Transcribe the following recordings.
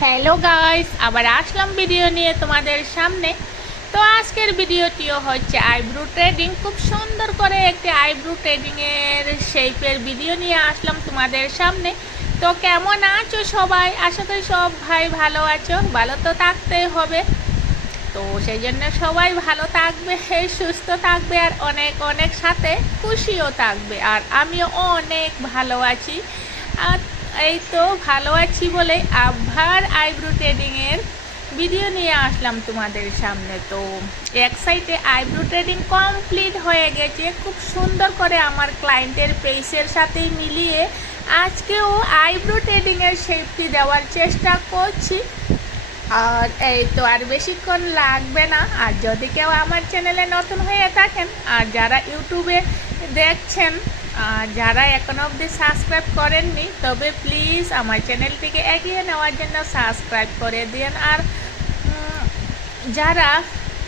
Hello guys, আবার আসলাম video নিয়ে তোমাদের সামনে। তো আজকের ভিডিওটিও হচ্ছে আইব্রো ট্রেডিং। খুব সুন্দর করে একটি আইব্রো ট্রেডিংয়ের শেপের ভিডিও নিয়ে আসলাম তোমাদের সামনে। তো কেমন আছো সবাই? আশা করি সব ভাই ভালো আছো। ভালো তো থাকতেই হবে, তো সেই জন্য সবাই ভালো থাকবে, সুস্থ থাকবে, আর অনেক অনেক সাথে খুশিও থাকবে। আর আমিও অনেক ভালো আছি। আর এই তো ভালো আছি বলে আবার আইব্রো ট্রেডিংয়ের ভিডিও নিয়ে আসলাম তোমাদের সামনে। তো এক সাইডে আইব্রো ট্রেডিং কমপ্লিট হয়ে গেছে, খুব সুন্দর করে আমার ক্লায়েন্টের পেজের সাথেই মিলিয়ে আজকেও আইব্রো ট্রেডিংয়ের শেপটি দেওয়ার চেষ্টা করছি। আর এই তো আর বেশিক্ষণ লাগবে না। আর যদি কেউ আমার চ্যানেলে নতুন হয়ে থাকেন, আর যারা ইউটিউবে দেখছেন, আর যারা এখনো অবধি সাবস্ক্রাইব করেননি, তবে প্লিজ আমার চ্যানেলটিকে এগিয়ে নেওয়ার জন্য সাবস্ক্রাইব করে দিন। আর যারা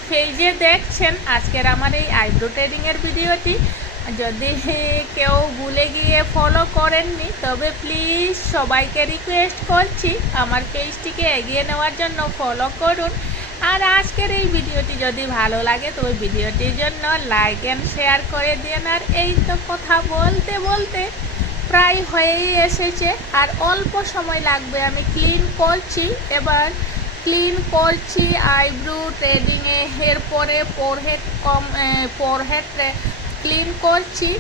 পেজে দেখছেন আজকের আমার এই আইব্রো ট্রেডিংয়ের ভিডিওটি, যদি কেউ ভুলে গিয়ে ফলো করেননি, তবে প্লিজ সবাইকে রিকোয়েস্ট করছি আমার পেজটিকে এগিয়ে নেওয়ার জন্য ফলো করুন। আর আজকের এই ভিডিওটি যদি ভালো লাগে তবে ভিডিওটির জন্য লাইক অ্যান্ড শেয়ার করে দিন। আর এই তো কথা বলতে বলতে প্রায় হয়েই এসেছে, আর অল্প সময় লাগবে। আমি ক্লিন করছি, এবার ক্লিন করছি আইব্রো ট্রেডিংয়ে, এরপরে ফোরহেড ক্লিন করছি।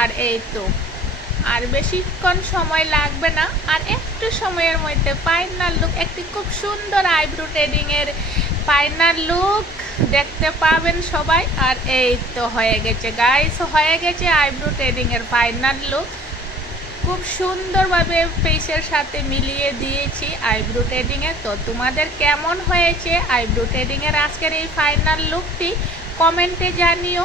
আর এই তো আর বেশিক্ষণ সময় লাগবে না, আর একটু সময়ের মধ্যে ফাইনাল লুক, একটি খুব সুন্দর আইব্রো ট্রেডিংয়ের ফাইনাল লুক দেখতে পাবেন সবাই। আর এই তো হয়ে গেছে গাইস, হয়ে গেছে আইব্রো ট্রেডিংয়ের ফাইনাল লুক। খুব সুন্দরভাবে ফেসের সাথে মিলিয়ে দিয়েছি আইব্রো ট্রেডিংয়ে। তো তোমাদের কেমন হয়েছে আইব্রো ট্রেডিংয়ের আজকের এই ফাইনাল লুকটি কমেন্টে জানিও।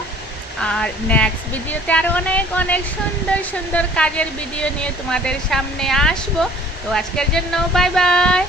আর নেক্সট ভিডিওতে আরও অনেক অনেক সুন্দর সুন্দর কাজের ভিডিও নিয়ে তোমাদের সামনে আসবো। তো আজকের জন্য বাই বাই।